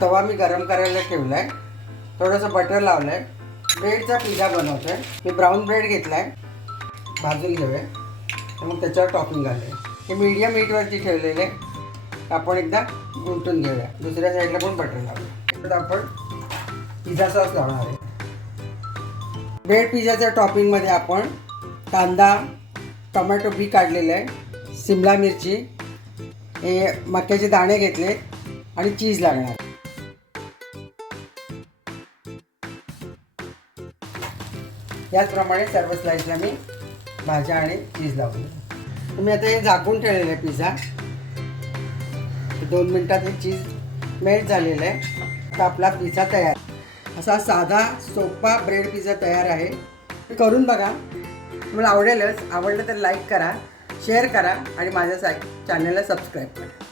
तवा मी गरम करायला ठेवला आहे, थोडंसं बटर लावलं आहे. ब्रेडचा पिझ्झा बनवतो आहे. मी ब्राऊन ब्रेड घेतला आहे, भाजून घेऊया. मग त्याच्यावर टॉपिंग घालूया. हे मीडियम हीटवरती ठेवलेले आपण एकदा उलटून घेऊया. दुसऱ्या साईडला पण बटर लावूया. तर आपण पिझ्झा सॉस लावणार आहे. ब्रेड पिझ्झाच्या टॉपिंगमध्ये आपण कांदा, टोमॅटो बी काढलेलं आहे, शिमला मिरची, हे मक्याचे दाणे घेतले आणि चीज लागणार. याचप्रमाणे सर्व स्लाइसला मी भाज्या आणि चीज लावून. मी आता हे झाकून ठेवलेलं आहे पिझ्झा. 2 मिनटात हे चीज मेल्ट झालेलं आहे. आता आपला पिझ्झा तयार. असा साधा सोपा ब्रेड पिझ्झा तयार आहे. करून बघा, तुम्हाला आवडेलच. आवडलं तर लाईक करा, शेअर करा आणि माझ्या चॅनलला सबस्क्राईब करा.